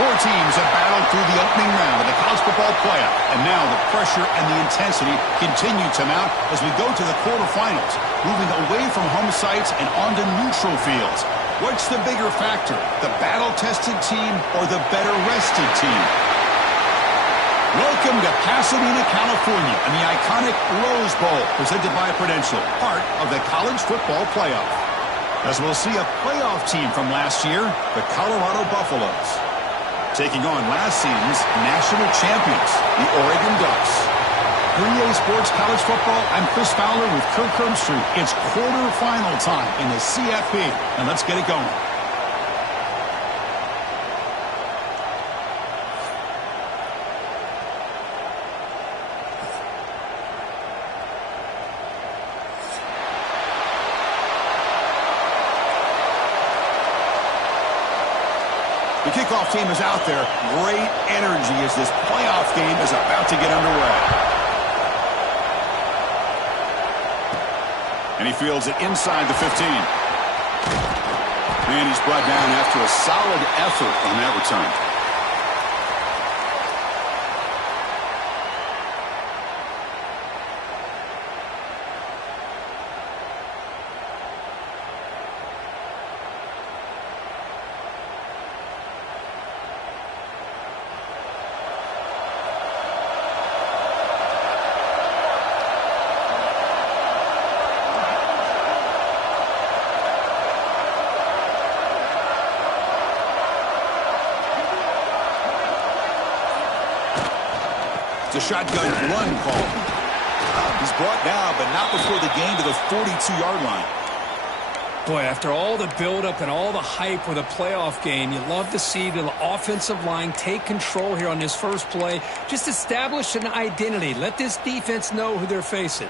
Four teams have battled through the opening round of the college football playoff, and now the pressure and the intensity continue to mount as we go to the quarterfinals, moving away from home sites and onto neutral fields. What's the bigger factor, the battle-tested team or the better-rested team? Welcome to Pasadena, California, and the iconic Rose Bowl, presented by Prudential, part of the college football playoff. As we'll see a playoff team from last year, the Colorado Buffaloes, taking on last season's national champions, the Oregon Ducks. For EA Sports College Football, I'm Chris Fowler with Kirk Herbstreit. It's quarterfinal time in the CFP, and let's get it going. The kickoff team is out there. Great energy as this playoff game is about to get underway. And he fields it inside the 15. And he's brought down after a solid effort on that return. It's a shotgun run call. He's brought down, but not before the gain to the 42-yard line. Boy, after all the buildup and all the hype with a playoff game, you love to see the offensive line take control here on this first play. Just establish an identity. Let this defense know who they're facing.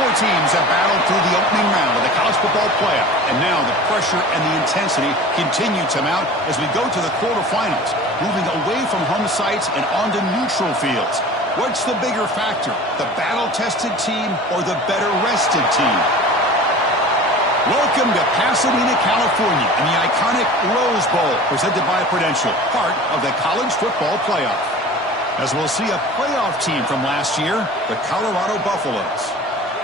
Four teams have battled through the opening round of the college football playoff, and now the pressure and the intensity continue to mount as we go to the quarterfinals, moving away from home sites and onto neutral fields. What's the bigger factor, the battle-tested team or the better-rested team? Welcome to Pasadena, California, and the iconic Rose Bowl, presented by Prudential, part of the college football playoff. As we'll see a playoff team from last year, the Colorado Buffaloes,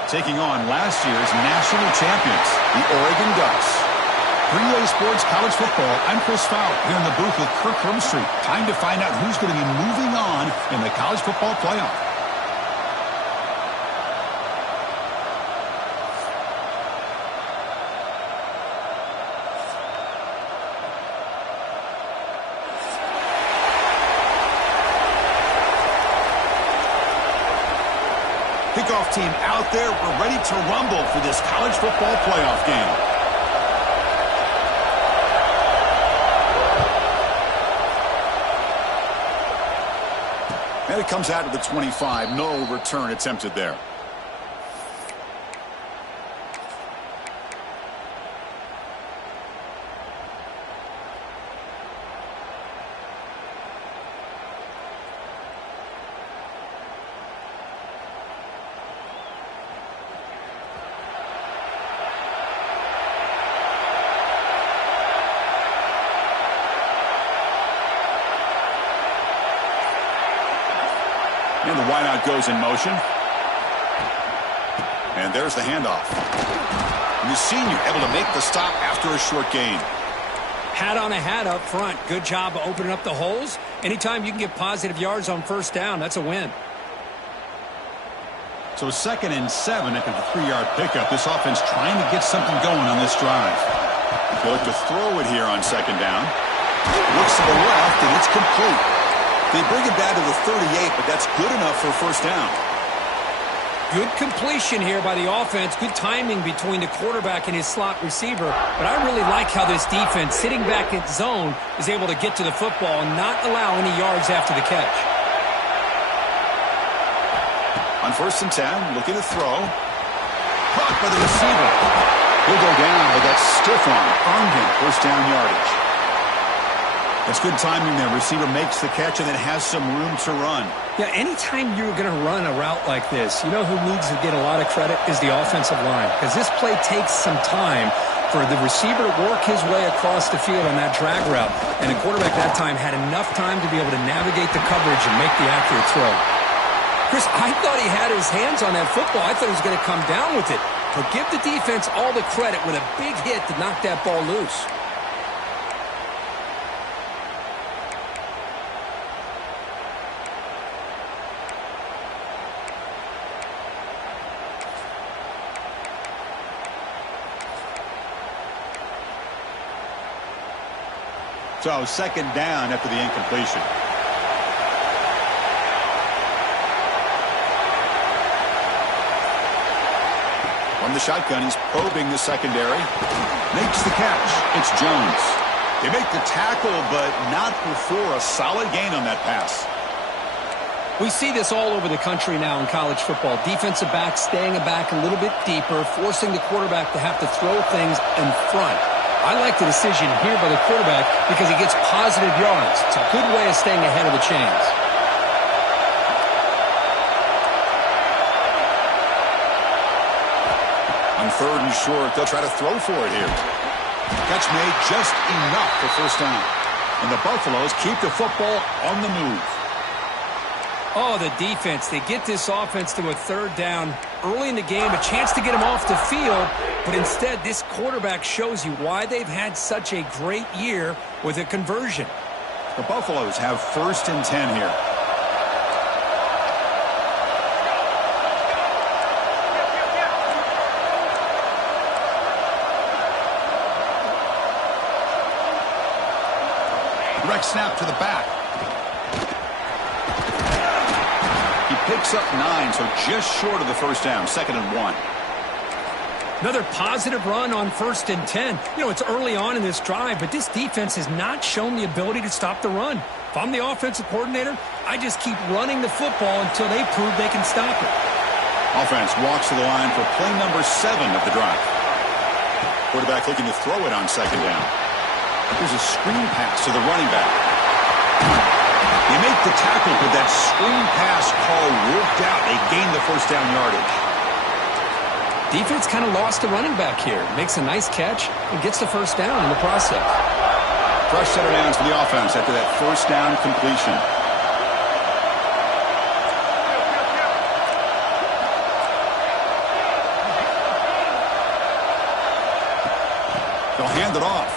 taking on last year's national champions, the Oregon Ducks. 3A Sports College Football, I'm Chris Fowler, here in the booth with Kirk Herbstreit. Time to find out who's going to be moving on in the college football playoff. Kickoff team out there. We're ready to rumble for this college football playoff game. And it comes out to the 25. No return attempted there. And the wideout goes in motion. And there's the handoff. And the senior able to make the stop after a short gain. Hat on a hat up front. Good job of opening up the holes. Anytime you can get positive yards on first down, that's a win. So 2nd and 7 after the 3-yard pickup. This offense trying to get something going on this drive. They look to throw it here on 2nd down. Looks to the left, and it's complete. They bring it down to the 38, but that's good enough for a first down. Good completion here by the offense. Good timing between the quarterback and his slot receiver. But I really like how this defense, sitting back in zone, is able to get to the football and not allow any yards after the catch. On 1st and 10, looking to throw. Caught by the receiver. He'll go down, but that stiff arm earned him first down yardage. That's good timing there. Receiver makes the catch and then has some room to run. Yeah, anytime you're going to run a route like this, you know who needs to get a lot of credit is the offensive line. Because this play takes some time for the receiver to work his way across the field on that drag route. And the quarterback that time had enough time to be able to navigate the coverage and make the accurate throw. Chris, I thought he had his hands on that football. I thought he was going to come down with it. But give the defense all the credit with a big hit to knock that ball loose. So 2nd down after the incompletion. From the shotgun, he's probing the secondary. Makes the catch. It's Jones. They make the tackle, but not before a solid gain on that pass. We see this all over the country now in college football. Defensive backs staying back a little bit deeper, forcing the quarterback to have to throw things in front. I like the decision here by the quarterback because he gets positive yards. It's a good way of staying ahead of the chains. On 3rd and short, they'll try to throw for it here. Catch made just enough for first down. And the Buffaloes keep the football on the move. Oh, the defense. They get this offense to a 3rd down early in the game, a chance to get him off the field. But instead, this quarterback shows you why they've had such a great year with a conversion. The Buffaloes have 1st and 10 here. Direct snap to the back. He picks up 9, so just short of the first down, 2nd and 1. Another positive run on 1st and 10. You know, it's early on in this drive, but this defense has not shown the ability to stop the run. If I'm the offensive coordinator, I just keep running the football until they prove they can stop it. Offense walks to the line for play number 7 of the drive. Quarterback looking to throw it on second down. Here's a screen pass to the running back. They make the tackle, but that screen pass call worked out. They gained the first down yardage. Defense kind of lost the running back here. Makes a nice catch and gets the first down in the process. Fresh set of downs for the offense after that first down completion. They'll hand it off.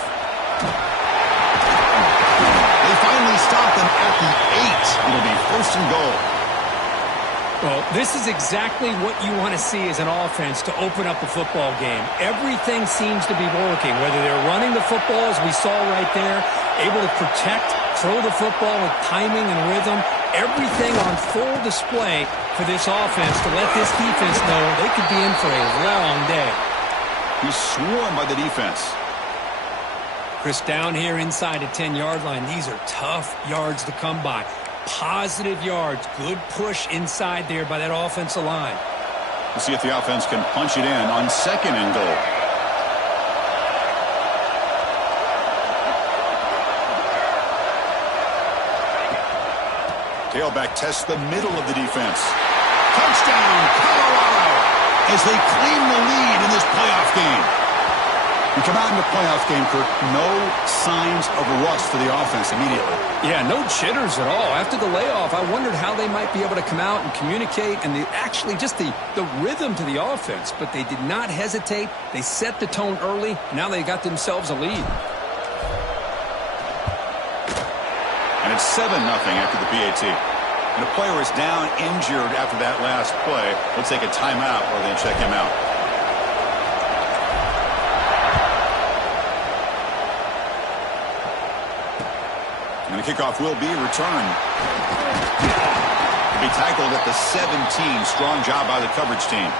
They finally stop them at the 8. It'll be first and goal. Well, this is exactly what you want to see as an offense to open up a football game. Everything seems to be working, whether they're running the football, as we saw right there, able to protect, throw the football with timing and rhythm, everything on full display for this offense to let this defense know they could be in for a long day. He's swarmed by the defense. Chris, down here inside the 10-yard line, these are tough yards to come by. Positive yards, good push inside there by that offensive line. We'll see if the offense can punch it in on second and goal. Tailback tests the middle of the defense. Touchdown, Colorado, as they claim the lead in this playoff game. We come out in the playoff game, Kirk, no signs of rust for the offense immediately. Yeah, no jitters at all. After the layoff, I wondered how they might be able to come out and communicate and actually just the rhythm to the offense. But they did not hesitate. They set the tone early. Now they got themselves a lead. And it's 7-0 after the PAT. And a player is down injured after that last play. They'll take a timeout or they check him out. And the kickoff will be returned. He'll be tackled at the 17. Strong job by the coverage team.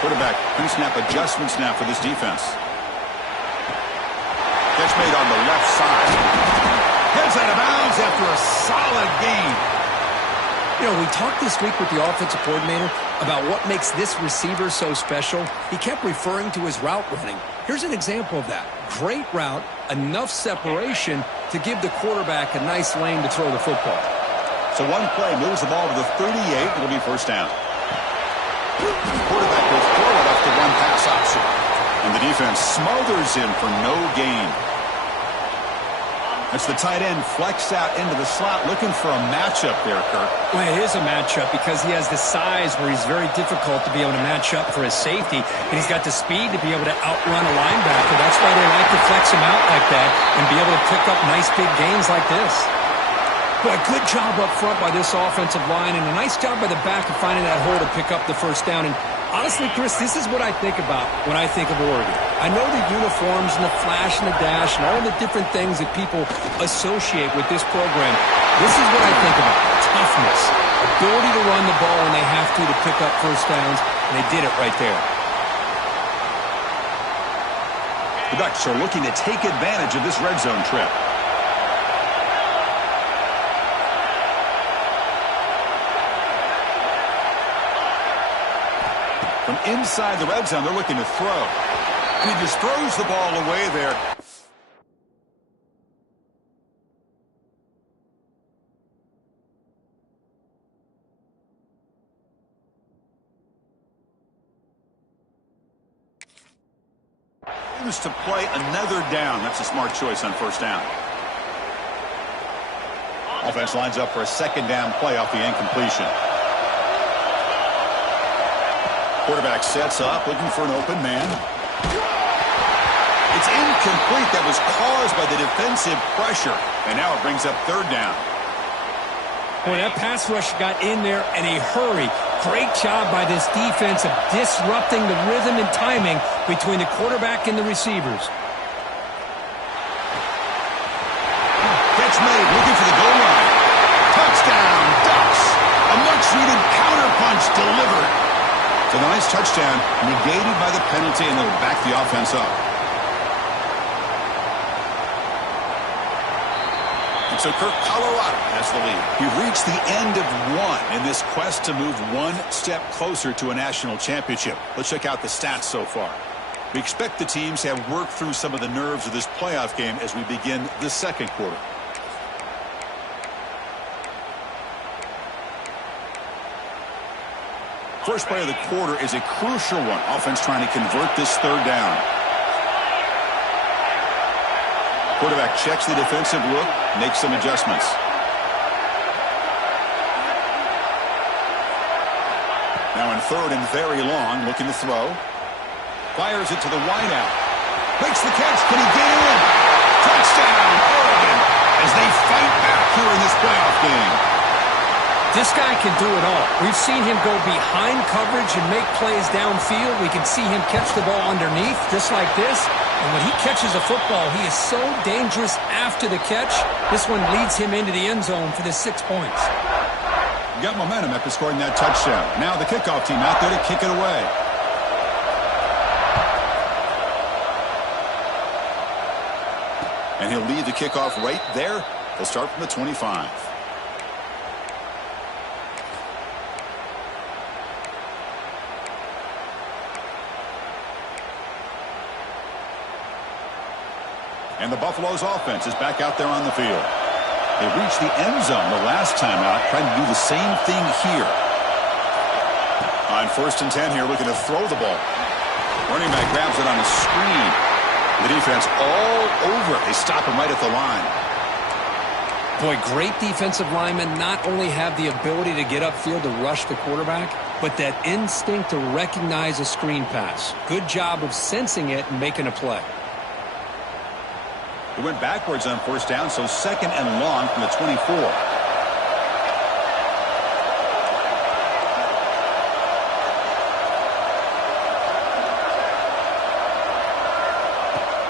Quarterback pre-snap adjustments now for this defense. Catch made on the left side. Heads out of bounds after a solid game. You know, we talked this week with the offensive coordinator about what makes this receiver so special. He kept referring to his route running. Here's an example of that. Great route, enough separation to give the quarterback a nice lane to throw the football. So one play moves the ball to the 38. It'll be first down. The quarterback will throw it off the one-pass option. And the defense smothers him for no gain. That's the tight end flexed out into the slot, looking for a matchup there, Kirk. Well, it is a matchup because he has the size where he's very difficult to be able to match up for his safety, and he's got the speed to be able to outrun a linebacker. That's why they like to flex him out like that and be able to pick up nice big gains like this. But a good job up front by this offensive line, and a nice job by the back of finding that hole to pick up the first down. And honestly, Chris, this is what I think about when I think of Oregon. I know the uniforms and the flash and the dash and all the different things that people associate with this program. This is what I think about. Toughness. Ability to run the ball when they have to pick up first downs, and they did it right there. The Ducks are looking to take advantage of this red zone trip. From inside the red zone, they're looking to throw. And he just throws the ball away there. To play another down. That's a smart choice on first down. Offense lines up for a second down play off the incompletion. Quarterback sets up, looking for an open man. It's incomplete. That was caused by the defensive pressure. And now it brings up third down. Boy, that pass rush got in there in a hurry. Great job by this defense of disrupting the rhythm and timing between the quarterback and the receivers. Catch made, looking for the goal line. Touchdown, Ducks. A much Deep-seated counterpunch delivered. It's a nice touchdown, negated by the penalty, and they'll back the offense up. And so Kirk, Colorado has the lead. We've reached the end of one in this quest to move one step closer to a national championship. Let's check out the stats so far. We expect the teams to have worked through some of the nerves of this playoff game as we begin the second quarter. First play of the quarter is a crucial one. Offense trying to convert this third down. Quarterback checks the defensive look, makes some adjustments. Now in third and very long, looking to throw. Fires it to the wideout. Makes the catch. Can he get in? Touchdown, Oregon, as they fight back here in this playoff game. This guy can do it all. We've seen him go behind coverage and make plays downfield. We can see him catch the ball underneath, just like this. And when he catches a football, he is so dangerous after the catch. This one leads him into the end zone for the 6 points. Got momentum after scoring that touchdown. Now the kickoff team out there to kick it away. And he'll lead the kickoff right there. They'll start from the 25. And the Buffalo's offense is back out there on the field. They reached the end zone the last time out, trying to do the same thing here. On 1st and 10 here, looking to throw the ball. Running back grabs it on a screen. The defense all over it. They stop him right at the line. Boy, great defensive linemen not only have the ability to get upfield to rush the quarterback, but that instinct to recognize a screen pass. Good job of sensing it and making a play. He went backwards on 1st down, so 2nd and long from the 24.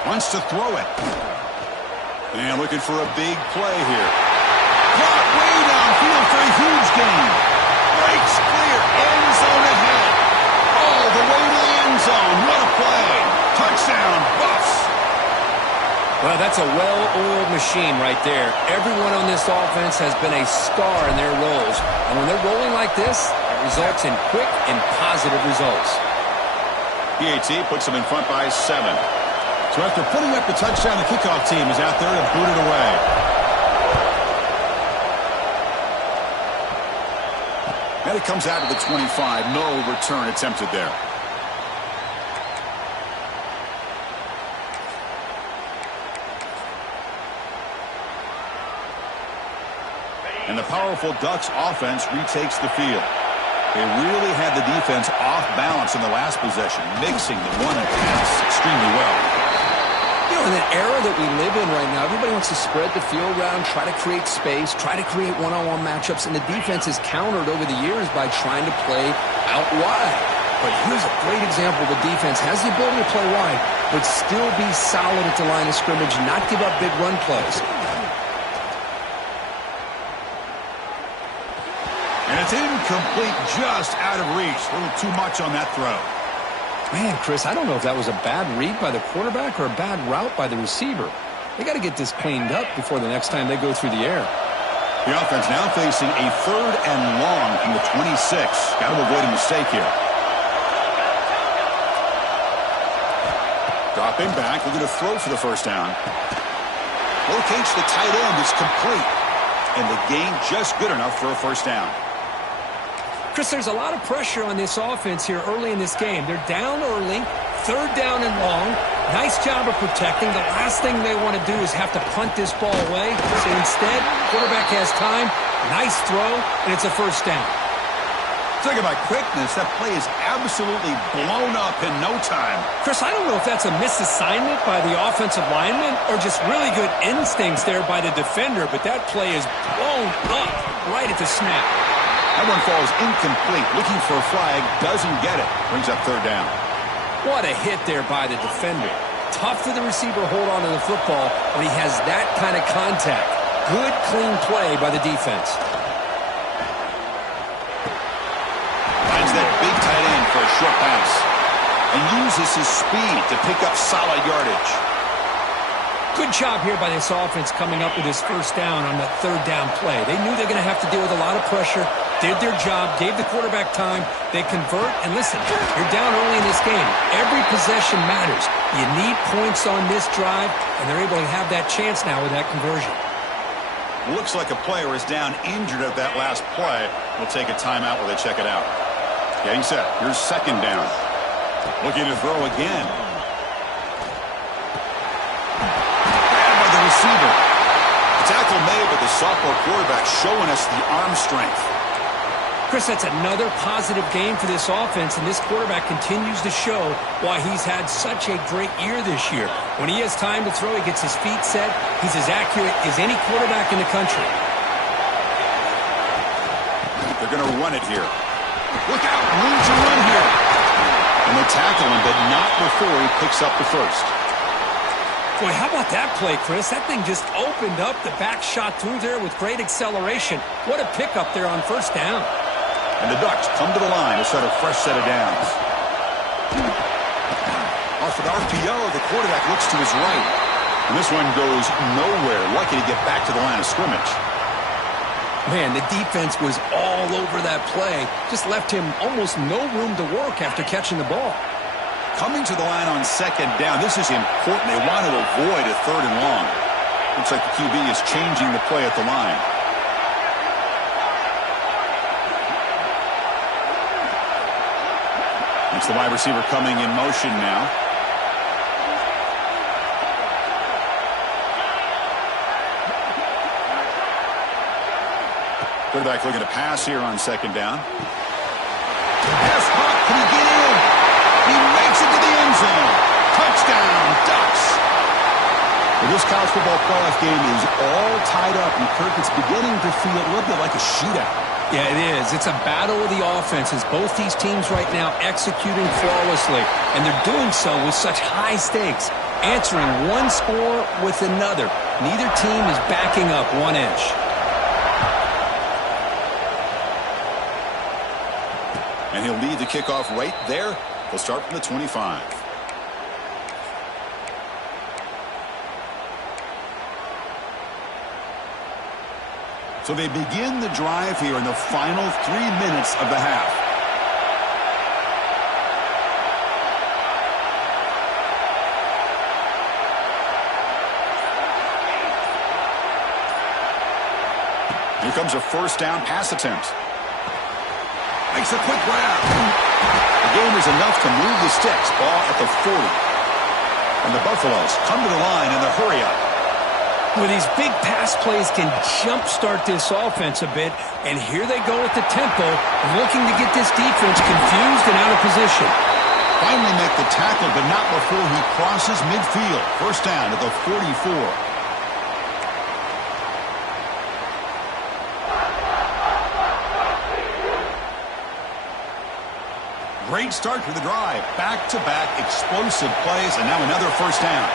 Wants to throw it. And looking for a big play here. Caught way downfield for a huge gain. Breaks clear. End zone ahead. All the way to the end zone. What a play. Touchdown, Buffs. Well, that's a well-oiled machine right there. Everyone on this offense has been a star in their roles. And when they're rolling like this, it results in quick and positive results. PAT puts them in front by 7. So after putting up the touchdown, the kickoff team is out there to boot it away. And it comes out to the 25. No return attempted there. And the powerful Ducks offense retakes the field. They really had the defense off balance in the last possession, mixing the run and pass extremely well. You know, in the era that we live in right now, everybody wants to spread the field around, try to create space, try to create one-on-one matchups, and the defense has countered over the years by trying to play out wide. But here's a great example. The defense has the ability to play wide, but still be solid at the line of scrimmage, not give up big run plays. And it's incomplete, just out of reach. A little too much on that throw. Man, Chris, I don't know if that was a bad read by the quarterback or a bad route by the receiver. They got to get this cleaned up before the next time they go through the air. The offense now facing a 3rd and long from the 26. Got to avoid a mistake here. Dropping back, looking to throw for the 1st down. Locates the tight end, it's complete. And the gain just good enough for a 1st down. Chris, there's a lot of pressure on this offense here early in this game. They're down early, 3rd down and long. Nice job of protecting. The last thing they want to do is have to punt this ball away. So instead, quarterback has time, nice throw, and it's a 1st down. Talking about quickness, that play is absolutely blown up in no time. Chris, I don't know if that's a misassignment by the offensive lineman or just really good instincts there by the defender, but that play is blown up right at the snap. That one falls incomplete. Looking for a flag, doesn't get it. Brings up 3rd down. What a hit there by the defender. Tough for the receiver to hold on to the football when he has that kind of contact. Good, clean play by the defense. for a short pass. And uses his speed to pick up solid yardage. Good job here by this offense coming up with his first down on the third down play. They knew they were going to have to deal with a lot of pressure, did their job, gave the quarterback time. They convert, and listen, you're down early in this game. Every possession matters. You need points on this drive, and they're able to have that chance now with that conversion. Looks like a player is down injured at that last play. We'll take a timeout while they check it out. Getting set. Here's second down. Looking to throw again. Receiver. Tackle made, but the sophomore quarterback showing us the arm strength. Chris, that's another positive game for this offense, and this quarterback continues to show why he's had such a great year this year. When he has time to throw, he gets his feet set. He's as accurate as any quarterback in the country. They're going to run it here. Look out, room to run here. And they tackle him, but not before he picks up the first. Boy, how about that play, Chris? That thing just opened up. The back shot through there with great acceleration. What a pickup there on first down. And the Ducks come to the line to set a fresh set of downs. Off an RPO, the quarterback looks to his right. And this one goes nowhere. Lucky to get back to the line of scrimmage. Man, the defense was all over that play. Just left him almost no room to work after catching the ball. Coming to the line on second down. This is important. They want to avoid a third and long. Looks like the QB is changing the play at the line. It's the wide receiver coming in motion now. Quarterback looking to pass here on second down. Pass caught. Can he get in? He makes it to the end zone. Touchdown, Ducks. Well, this college football playoff game is all tied up, and Kirk, it's beginning to feel a little bit like a shootout. Yeah, it is. It's a battle of the offenses. Both these teams right now executing flawlessly, and they're doing so with such high stakes, answering one score with another. Neither team is backing up one inch. And he'll lead the kickoff right there. They'll start from the 25. So they begin the drive here in the final 3 minutes of the half. Here comes a first down pass attempt. Makes a quick grab. The game is enough to move the sticks. Ball at the 40. And the Buffaloes come to the line in the hurry-up. Well, these big pass plays can jumpstart this offense a bit, and here they go at the tempo, looking to get this defense confused and out of position. Finally make the tackle, but not before he crosses midfield. First down at the 44. Great start to the drive. Back-to-back explosive plays, and now another first down.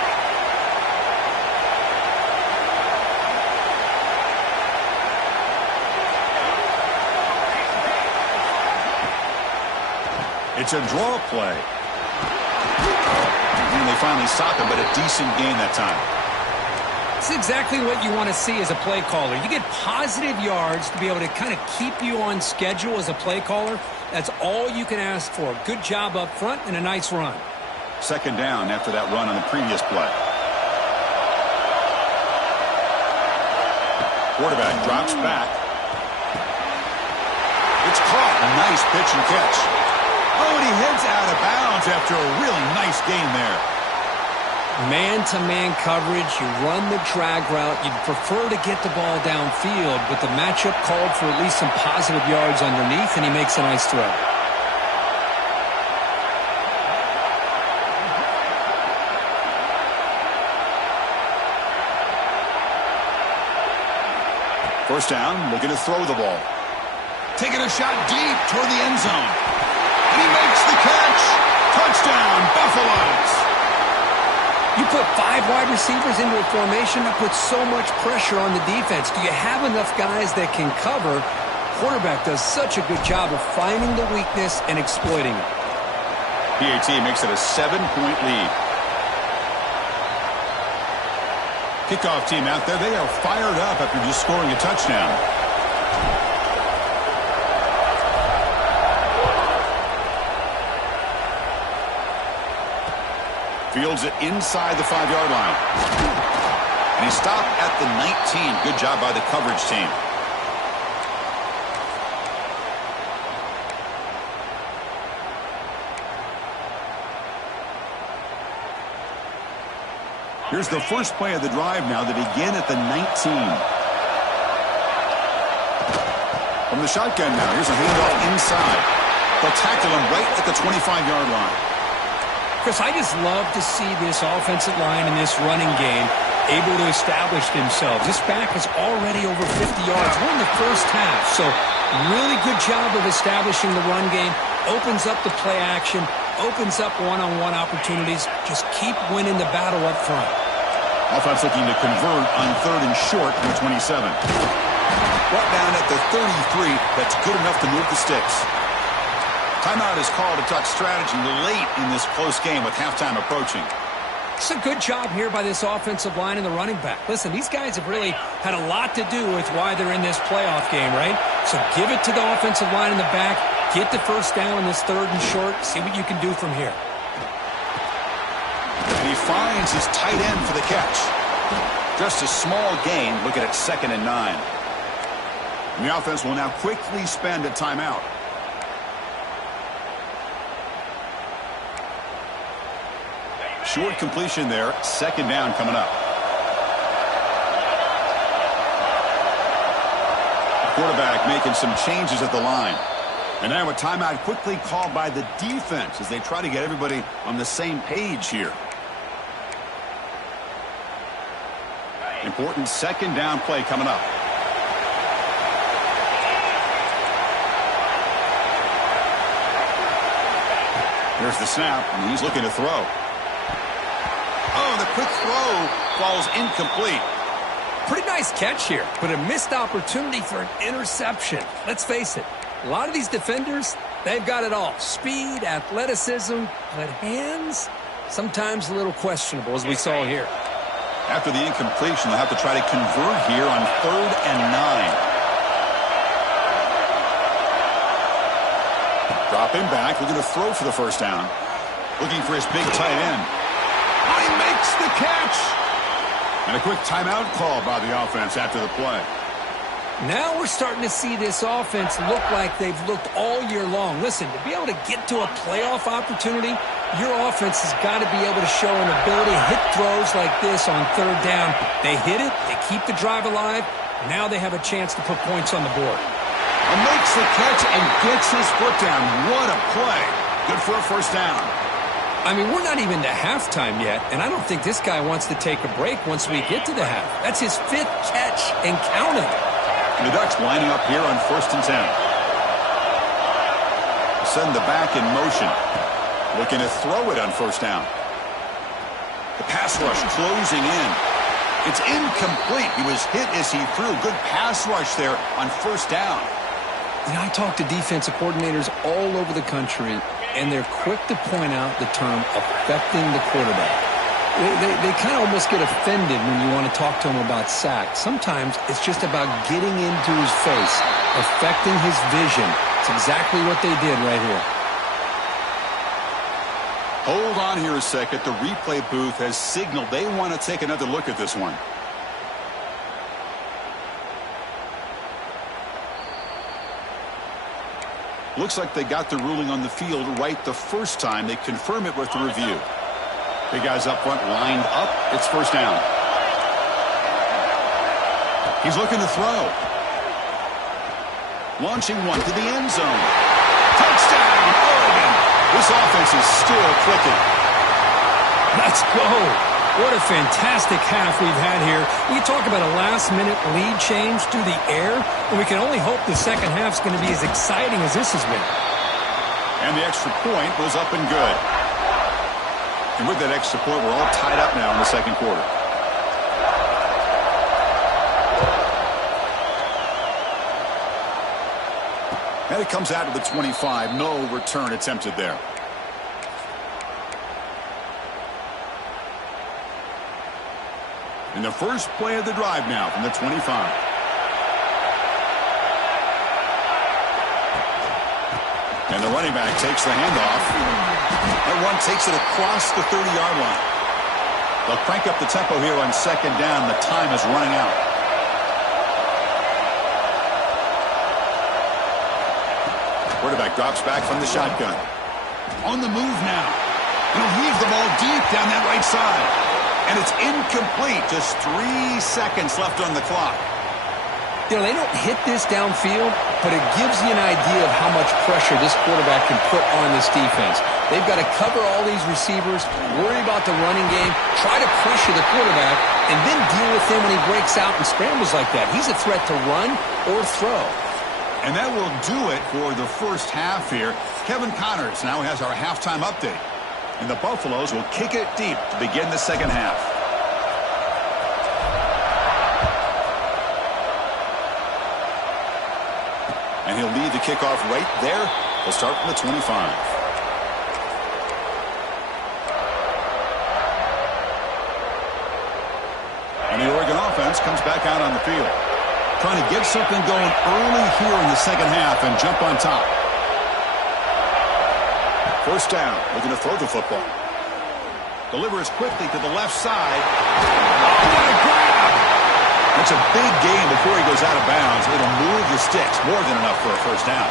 It's a draw play. And they finally stop him, but a decent gain that time. It's exactly what you want to see as a play caller. You get positive yards to be able to kind of keep you on schedule as a play caller. That's all you can ask for. Good job up front and a nice run. Second down after that run on the previous play. Quarterback drops back. It's caught. A nice pitch and catch. Oh, and he heads out of bounds after a really nice gain there. Man-to-man coverage, you run the drag route. You'd prefer to get the ball downfield, but the matchup called for at least some positive yards underneath, and he makes a nice throw. First down, looking to throw the ball. Taking a shot deep toward the end zone. And he makes the catch. Touchdown, Buffaloes. You put 5 wide receivers into a formation, that puts so much pressure on the defense. Do you have enough guys that can cover? Quarterback does such a good job of finding the weakness and exploiting it. PAT makes it a 7-point lead. Kickoff team out there. They are fired up after just scoring a touchdown. Fields it inside the 5-yard line. And he stopped at the 19. Good job by the coverage team. Here's the first play of the drive now. They begin at the 19. From the shotgun now. Here's a handoff inside. They'll tackle him right at the 25-yard line. Chris, I just love to see this offensive line in this running game able to establish themselves. This back is already over 50 yards. We're in the first half, so really good job of establishing the run game. Opens up the play action, opens up one-on-one opportunities. Just keep winning the battle up front. Offense looking to convert on 3rd and short from the 27. Brought down at the 33. That's good enough to move the sticks. Timeout is called to talk strategy late in this close game with halftime approaching. It's a good job here by this offensive line and the running back. Listen, these guys have really had a lot to do with why they're in this playoff game, right? So give it to the offensive line in the back. Get the first down in this 3rd and short. See what you can do from here. And he finds his tight end for the catch. Just a small gain. Looking at 2nd and 9. And the offense will now quickly spend a timeout. Short completion there. 2nd down coming up. Quarterback making some changes at the line. And now a timeout quickly called by the defense as they try to get everybody on the same page here. Important 2nd down play coming up. Here's the snap, and he's looking to throw. Oh, the quick throw falls incomplete. Pretty nice catch here, but a missed opportunity for an interception. Let's face it, a lot of these defenders, they've got it all. Speed, athleticism, but hands, sometimes a little questionable, as we saw here. After the incompletion, they'll have to try to convert here on 3rd and 9. Dropping back, looking to throw for the first down. Looking for his big tight end. He makes the catch. And a quick timeout call by the offense after the play. Now we're starting to see this offense look like they've looked all year long. Listen, to be able to get to a playoff opportunity, your offense has got to be able to show an ability to hit throws like this on 3rd down. They hit it, they keep the drive alive. Now they have a chance to put points on the board. And makes the catch and gets his foot down. What a play. Good for a first down. I mean, we're not even to halftime yet, and I don't think this guy wants to take a break once we get to the half. That's his 5th catch and counting. And the Ducks lining up here on 1st and 10. Send the back in motion. Looking to throw it on 1st down. The pass rush closing in. It's incomplete. He was hit as he threw. Good pass rush there on 1st down. You know, I talk to defensive coordinators all over the country, and they're quick to point out the term affecting the quarterback. They kind of almost get offended when you want to talk to them about sacks. Sometimes it's just about getting into his face, affecting his vision. It's exactly what they did right here. Hold on here a second. The replay booth has signaled they want to take another look at this one. Looks like they got the ruling on the field right the first time. They confirm it with the review. Big guys up front lined up. It's 1st down. He's looking to throw. Launching one to the end zone. Touchdown, Oregon. This offense is still clicking. Let's go. What a fantastic half we've had here. We talk about a last-minute lead change through the air, and we can only hope the second half's going to be as exciting as this has been. And the extra point was up and good. And with that extra point, we're all tied up now in the 2nd quarter. And it comes out to the 25. No return attempted there. In the first play of the drive now from the 25. And the running back takes the handoff. That one takes it across the 30-yard line. They'll crank up the tempo here on second down. The time is running out. Quarterback drops back from the shotgun. On the move now. He'll heave the ball deep down that right side. And it's incomplete. Just 3 seconds left on the clock. You know, they don't hit this downfield, but it gives you an idea of how much pressure this quarterback can put on this defense. They've got to cover all these receivers, worry about the running game, try to pressure the quarterback, and then deal with him when he breaks out and scrambles like that. He's a threat to run or throw. And that will do it for the first half here. Kevin Connors now has our halftime update. And the Buffaloes will kick it deep to begin the second half. And he'll lead the kickoff right there. They'll start from the 25. And the Oregon offense comes back out on the field, trying to get something going early here in the second half and jump on top. First down, looking to throw the football. Delivers quickly to the left side. Oh, what a grab! That's a big gain before he goes out of bounds. It'll move the sticks, more than enough for a first down.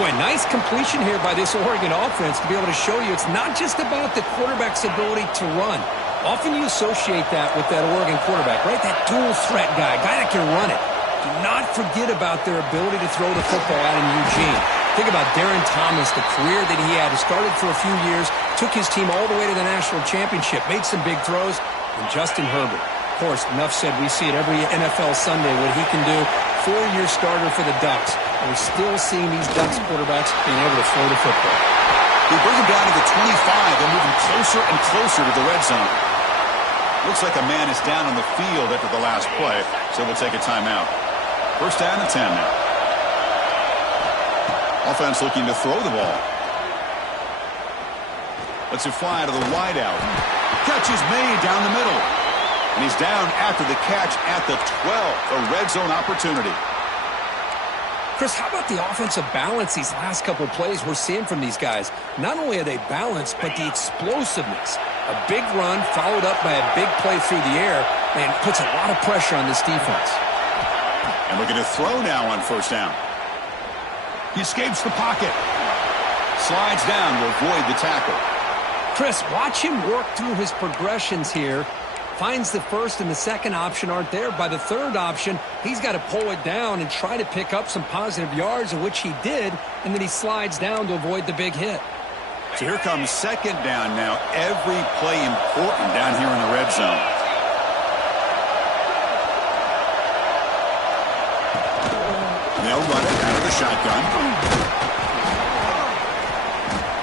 Boy, nice completion here by this Oregon offense to be able to show you it's not just about the quarterback's ability to run. Often you associate that with that Oregon quarterback, right? That dual threat guy that can run it. Do not forget about their ability to throw the football out in Eugene. Think about Darren Thomas, the career that he had. He started for a few years, took his team all the way to the national championship, made some big throws, and Justin Herbert. Of course, enough said, we see it every NFL Sunday what he can do. 4-year starter for the Ducks. And we're still seeing these Ducks quarterbacks being able to throw the football. They bring him down to the 25 and moving closer and closer to the red zone. Looks like a man is down on the field after the last play, so we'll take a timeout. First down and 10 now. Offense looking to throw the ball. Lets it fly to the wideout. Catch is made down the middle. And he's down after the catch at the 12. A red zone opportunity. Chris, how about the offensive balance these last couple plays we're seeing from these guys? Not only are they balanced, but the explosiveness. A big run followed up by a big play through the air and puts a lot of pressure on this defense. And looking to throw now on first down. He escapes the pocket. Slides down to avoid the tackle. Chris, watch him work through his progressions here. Finds the first and the second option aren't there. By the third option, he's got to pull it down and try to pick up some positive yards, of which he did, and then he slides down to avoid the big hit. So here comes second down now. Every play important down here in the red zone. They'll run it out of the shotgun.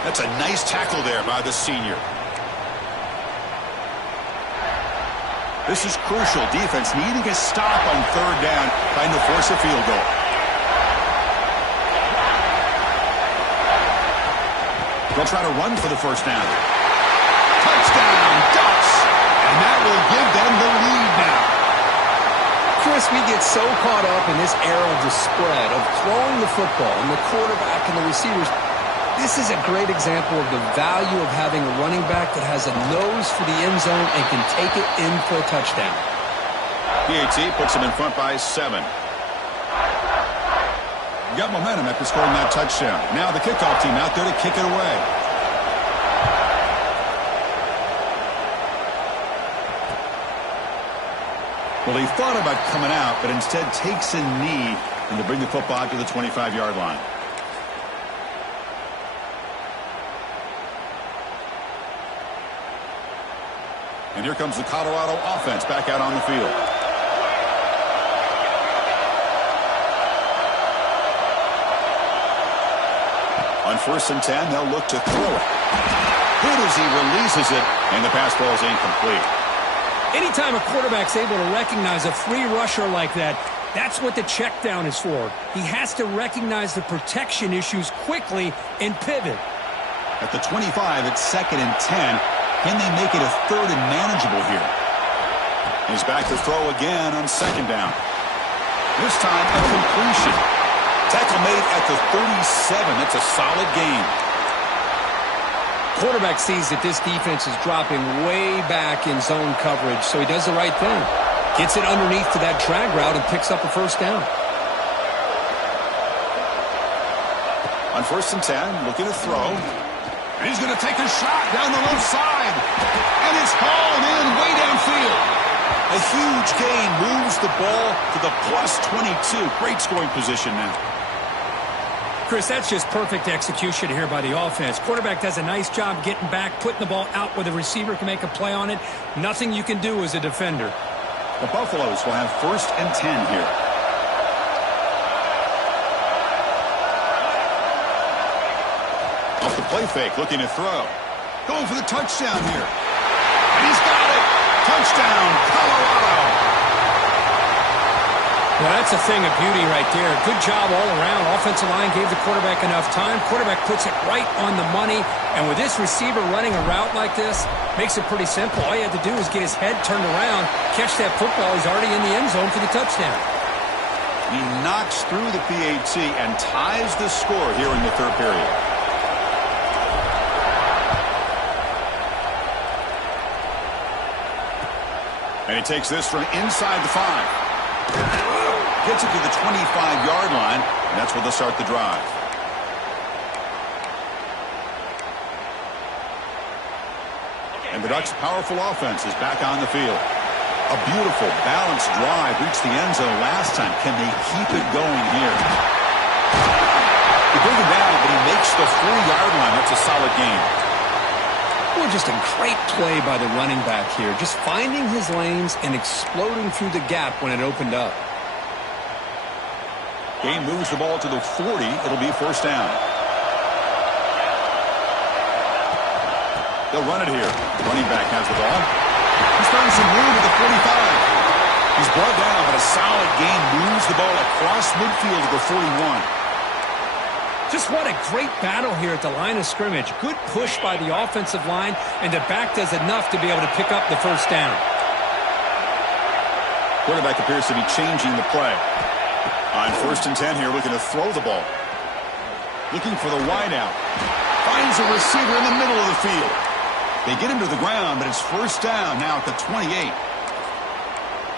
That's a nice tackle there by the senior. This is crucial. Defense needing a stop on third down, trying to force a field goal. They'll try to run for the first down. Touchdown, Ducks! And that will give them the lead now. Chris, we get so caught up in this era of the spread, of throwing the football and the quarterback and the receivers. This is a great example of the value of having a running back that has a nose for the end zone and can take it in for a touchdown. PAT puts them in front by 7. Got momentum after scoring that touchdown. Now the kickoff team out there to kick it away. Well, he thought about coming out, but instead takes a knee and to bring the football out to the 25-yard line. And here comes the Colorado offense back out on the field. On first and 10, they'll look to throw it. Good as he releases it, and the pass ball is incomplete. Anytime a quarterback's able to recognize a free rusher like that, that's what the check down is for. He has to recognize the protection issues quickly and pivot. At the 25, it's second and 10. Can they make it a third and manageable here? He's back to throw again on second down. This time a completion. Tackle made at the 37. That's a solid gain. Quarterback sees that this defense is dropping way back in zone coverage, so he does the right thing. Gets it underneath to that drag route and picks up a first down. On 1st and 10, looking to throw. And he's going to take a shot down the left side. And it's hauled in way downfield. A huge gain moves the ball to the plus 22. Great scoring position now. Chris, that's just perfect execution here by the offense. Quarterback does a nice job getting back, putting the ball out where the receiver can make a play on it. Nothing you can do as a defender. The Buffaloes will have 1st and 10 here. Off the play fake, looking to throw. Going for the touchdown here. And he's got it. Touchdown, Colorado. Well, that's a thing of beauty right there. Good job all around. Offensive line gave the quarterback enough time. Quarterback puts it right on the money. And with this receiver running a route like this, makes it pretty simple. All you had to do is get his head turned around, catch that football. He's already in the end zone for the touchdown. He knocks through the PAT and ties the score here in the third period. And he takes this from inside the 5. Gets it to the 25-yard line, and that's where they'll start the drive. And the Ducks' powerful offense is back on the field. A beautiful, balanced drive reached the end zone last time. Can they keep it going here? They bring him down, but he makes the 40-yard line. That's a solid gain. Well, just a great play by the running back here. Just finding his lanes and exploding through the gap when it opened up. Game moves the ball to the 40. It'll be 1st down. They'll run it here. Running back has the ball. He's finding some room at the 45. He's brought down, but a solid gain moves the ball across midfield to the 41. Just what a great battle here at the line of scrimmage. Good push by the offensive line, and the back does enough to be able to pick up the first down. Quarterback appears to be changing the play. On 1st and 10 here, looking to throw the ball. Looking for the wideout. Finds a receiver in the middle of the field. They get him to the ground, but it's 1st down now at the 28.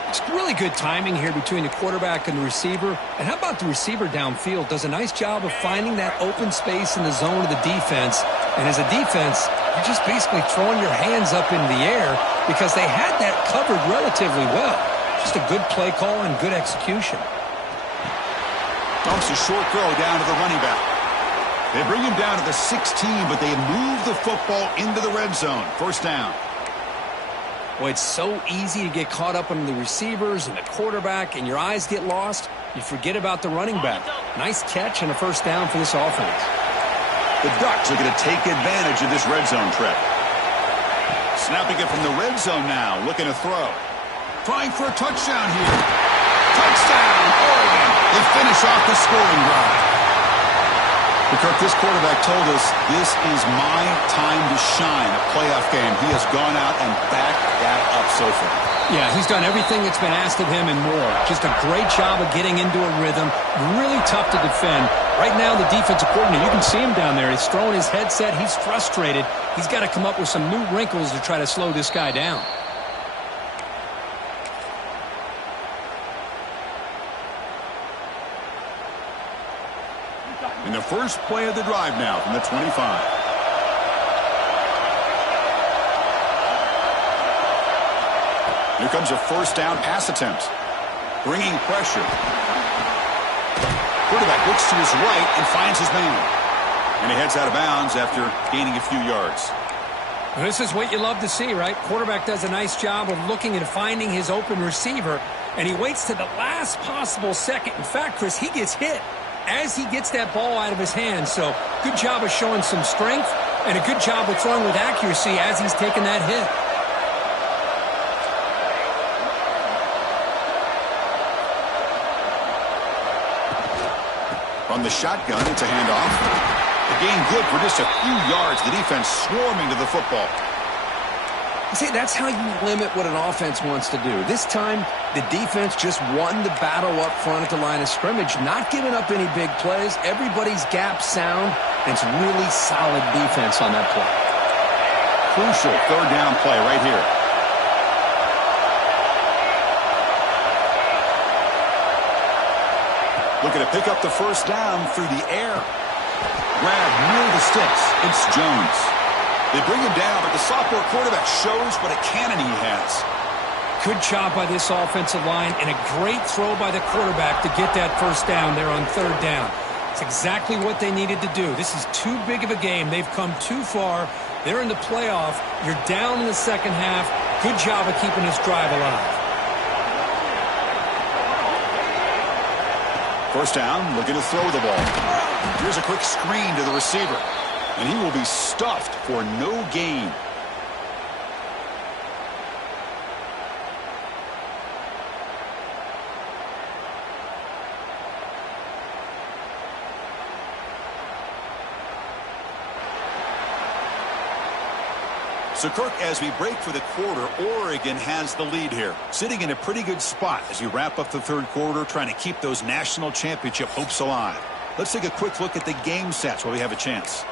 It's really good timing here between the quarterback and the receiver. And how about the receiver downfield? Does a nice job of finding that open space in the zone of the defense. And as a defense, you're just basically throwing your hands up in the air because they had that covered relatively well. Just a good play call and good execution. Dumps a short throw down to the running back. They bring him down to the 16, but they move the football into the red zone. 1st down. Well, it's so easy to get caught up on the receivers and the quarterback, and your eyes get lost. You forget about the running back. Nice catch and a 1st down for this offense. The Ducks are going to take advantage of this red zone trip. Snapping it from the red zone now, looking to throw. Trying for a touchdown here. Touchdown, Oregon. They finish off the scoring drive. Kirk, this quarterback told us this is my time to shine, a playoff game. He has gone out and backed that up so far. Yeah, he's done everything that's been asked of him and more. Just a great job of getting into a rhythm. Really tough to defend. Right now, the defensive coordinator, you can see him down there. He's throwing his headset. He's frustrated. He's got to come up with some new wrinkles to try to slow this guy down. In the first play of the drive now from the 25. Here comes a 1st down pass attempt. Bringing pressure. Quarterback looks to his right and finds his man. And he heads out of bounds after gaining a few yards. This is what you love to see, right? Quarterback does a nice job of looking and finding his open receiver, and he waits to the last possible second. In fact, Chris, he gets hit as he gets that ball out of his hands. So good job of showing some strength and a good job of throwing with accuracy as he's taking that hit. From the shotgun, it's a handoff. The gain good for just a few yards. The defense swarming to the football. See, that's how you limit what an offense wants to do. This time, the defense just won the battle up front at the line of scrimmage, not giving up any big plays. Everybody's gap sound, and it's really solid defense on that play. Crucial third down play right here. Looking to pick up the first down through the air. Grab near the sticks. It's Jones. They bring him down, but the sophomore quarterback shows what a cannon he has. Good job by this offensive line, and a great throw by the quarterback to get that first down there on third down. It's exactly what they needed to do. This is too big of a game. They've come too far. They're in the playoff. You're down in the second half. Good job of keeping this drive alive. First down, looking to throw the ball. Here's a quick screen to the receiver. And he will be stuffed for no gain. So, Kirk, as we break for the quarter, Oregon has the lead here. Sitting in a pretty good spot as you wrap up the third quarter, trying to keep those national championship hopes alive. Let's take a quick look at the game stats while we have a chance.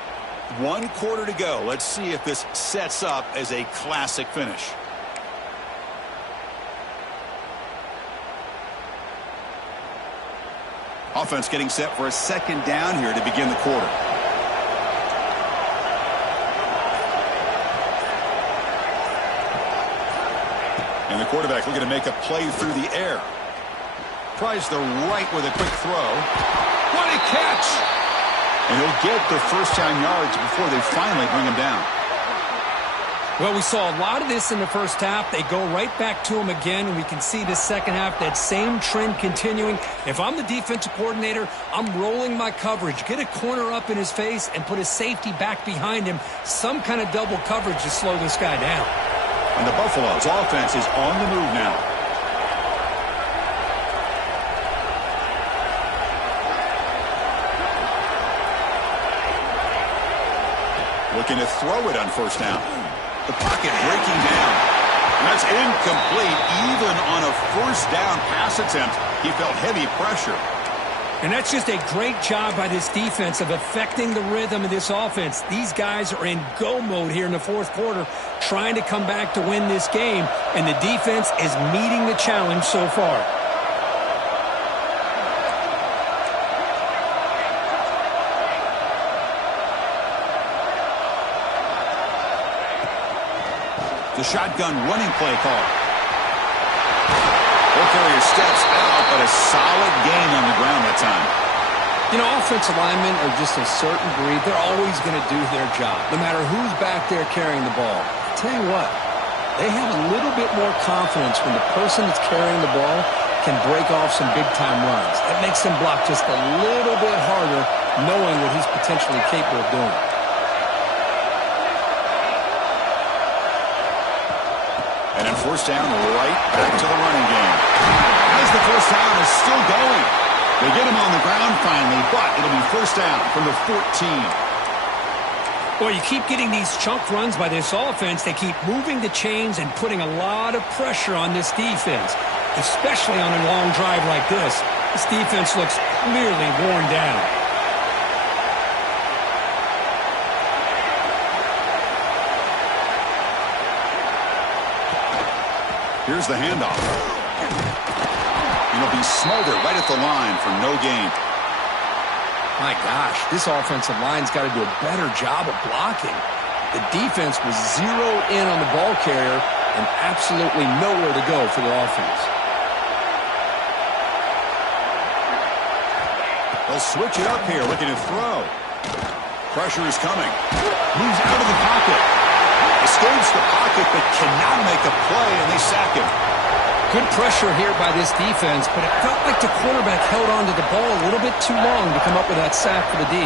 1 quarter to go. Let's see if this sets up as a classic finish. Offense getting set for a second down here to begin the quarter. And the quarterback looking to make a play through the air. Tries the right with a quick throw. What a catch! And he'll get the first down yards before they finally bring him down. Well, we saw a lot of this in the first half. They go right back to him again, and we can see the second half, that same trend continuing. If I'm the defensive coordinator, I'm rolling my coverage. Get a corner up in his face and put a safety back behind him. Some kind of double coverage to slow this guy down. And the Buffaloes offense is on the move now. Looking to throw it on first down. The pocket breaking down. And that's incomplete. Even on a first down pass attempt, he felt heavy pressure. And that's just a great job by this defense of affecting the rhythm of this offense. These guys are in go mode here in the fourth quarter, trying to come back to win this game, and the defense is meeting the challenge so far. The shotgun running play call. Ball carrier steps out, but a solid gain on the ground that time. You know, offensive linemen are just a certain breed. They're always going to do their job, no matter who's back there carrying the ball. I'll tell you what, they have a little bit more confidence when the person that's carrying the ball can break off some big-time runs. That makes them block just a little bit harder, knowing what he's potentially capable of doing. And then first down, right back to the running game. As the first down is still going. They get him on the ground finally, but it'll be first down from the 14. Boy, you keep getting these chunk runs by this offense. They keep moving the chains and putting a lot of pressure on this defense, especially on a long drive like this. This defense looks clearly worn down. Here's the handoff. It'll be Smolder right at the line for no gain. My gosh, this offensive line's got to do a better job of blocking. The defense was zeroed in on the ball carrier and absolutely nowhere to go for the offense. They'll switch it up here, looking to throw. Pressure is coming. Moves out of the pocket. Escapes the pocket, but cannot make a play, and they sack him. Good pressure here by this defense, but it felt like the quarterback held on to the ball a little bit too long to come up with that sack for the D.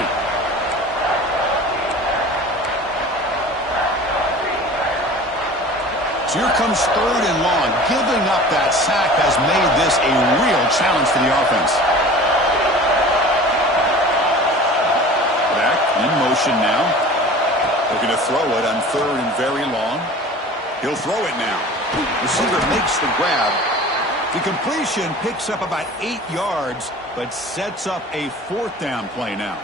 So here comes third and long. Giving up that sack has made this a real challenge for the offense. Back in motion now. Looking to throw it on third and very long. He'll throw it now. Receiver makes the grab. The completion picks up about 8 yards, but sets up a 4th down play now.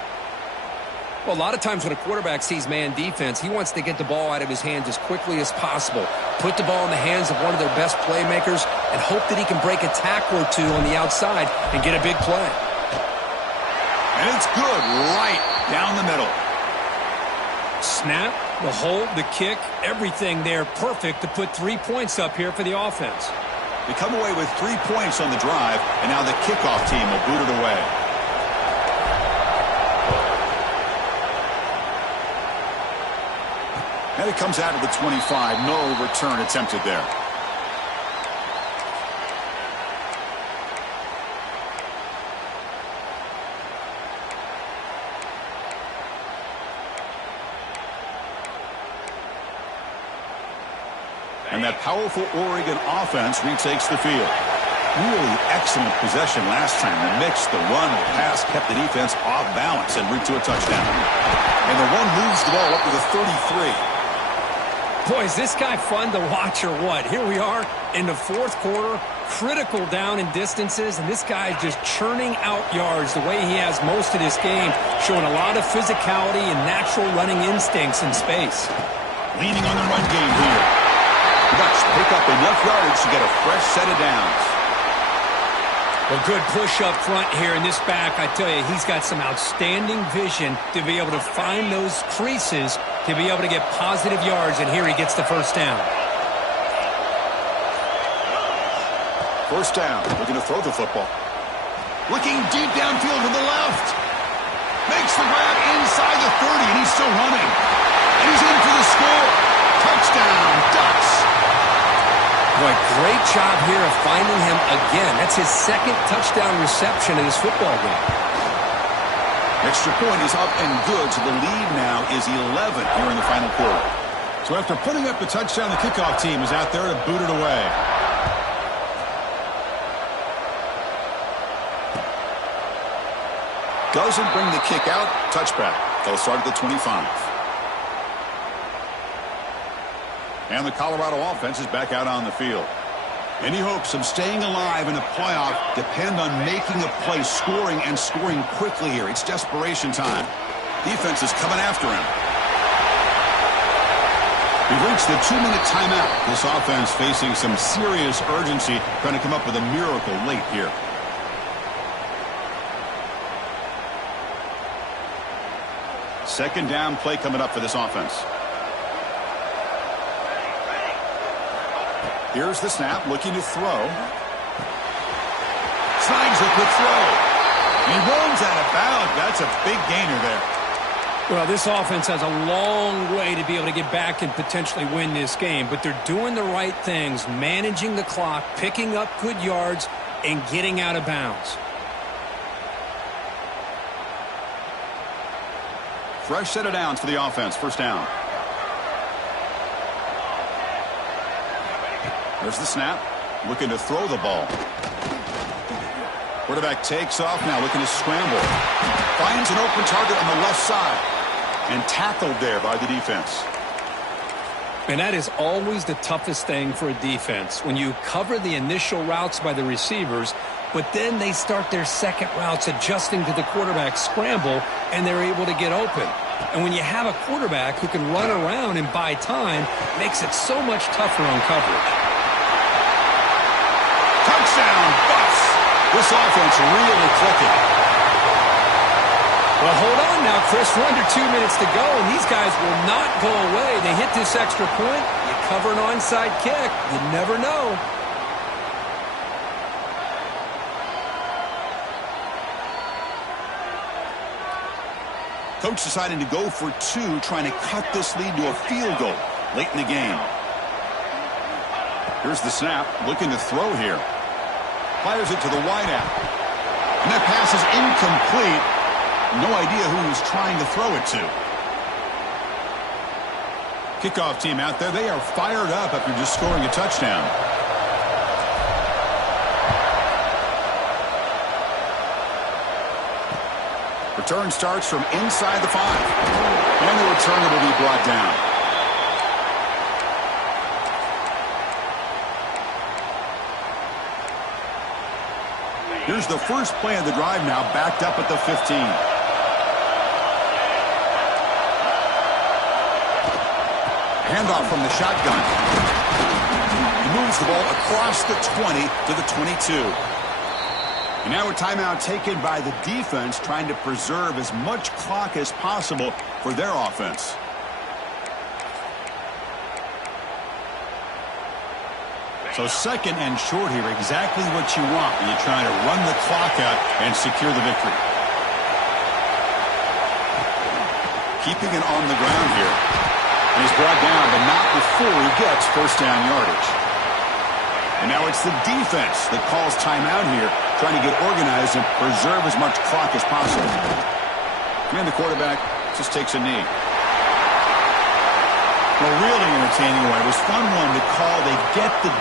Well, a lot of times when a quarterback sees man defense, he wants to get the ball out of his hands as quickly as possible, put the ball in the hands of one of their best playmakers, and hope that he can break a tackle or two on the outside and get a big play. And it's good right down the middle. Snap, the hold, the kick, everything there perfect to put 3 points up here for the offense. They come away with 3 points on the drive, and now the kickoff team will boot it away. And it comes out of the 25. No return attempted there. And that powerful Oregon offense retakes the field. Really excellent possession last time. The mix, the run, the pass kept the defense off balance and route to a touchdown. And the run moves the ball up to the 33. Boy, is this guy fun to watch or what? Here we are in the 4th quarter, critical down in distances, and this guy is just churning out yards the way he has most of this game, showing a lot of physicality and natural running instincts in space. Leaning on the run game here. Ducks pick up enough yardage to get a fresh set of downs. Well, good push up front here in this back. I tell you, he's got some outstanding vision to be able to find those creases to be able to get positive yards, and here he gets the 1st down. 1st down. Looking to throw the football. Looking deep downfield to the left. Makes the grab inside the 30, and he's still running. And he's in for the score. Touchdown, Ducks. Boy, great job here of finding him again. That's his 2nd touchdown reception in this football game. Extra point is up and good, so the lead now is 11 here in the final quarter. So after putting up the touchdown, the kickoff team is out there to boot it away. Doesn't bring the kick out. Touchback. They'll start at the 25. And the Colorado offense is back out on the field. Any hopes of staying alive in the playoff depend on making a play, scoring, and scoring quickly here. It's desperation time. Defense is coming after him. We've reached the 2-minute timeout. This offense facing some serious urgency, trying to come up with a miracle late here. Second down play coming up for this offense. Here's the snap, looking to throw. Snags a quick throw. He runs out of bounds. That's a big gainer there. Well, this offense has a long way to be able to get back and potentially win this game, but they're doing the right things, managing the clock, picking up good yards, and getting out of bounds. Fresh set of downs for the offense. 1st down. There's the snap. Looking to throw the ball. Quarterback takes off now, looking to scramble. Finds an open target on the left side. And tackled there by the defense. And that is always the toughest thing for a defense. When you cover the initial routes by the receivers, but then they start their second routes adjusting to the quarterback scramble, and they're able to get open. And when you have a quarterback who can run around and buy time, it makes it so much tougher on coverage. Touchdown, Bucks. This offense really clicking. Well, hold on now, Chris. We're under 2 minutes to go, and these guys will not go away. They hit this extra point. You cover an onside kick. You never know. Coach deciding to go for 2, trying to cut this lead to a field goal late in the game. Here's the snap, looking to throw here. Fires it to the wideout. And that pass is incomplete. No idea who he's trying to throw it to. Kickoff team out there, they are fired up after just scoring a touchdown. Return starts from inside the 5. And the returner will be brought down. Here's the first play of the drive now, backed up at the 15. Handoff from the shotgun. He moves the ball across the 20 to the 22. And now a timeout taken by the defense, trying to preserve as much clock as possible for their offense. So second and short here, exactly what you want when you're trying to run the clock out and secure the victory. Keeping it on the ground here. And he's brought down, but not before he gets first down yardage. And now it's the defense that calls timeout here, trying to get organized and preserve as much clock as possible. And the quarterback just takes a knee. Well, really entertaining one. It was fun one to call. They get the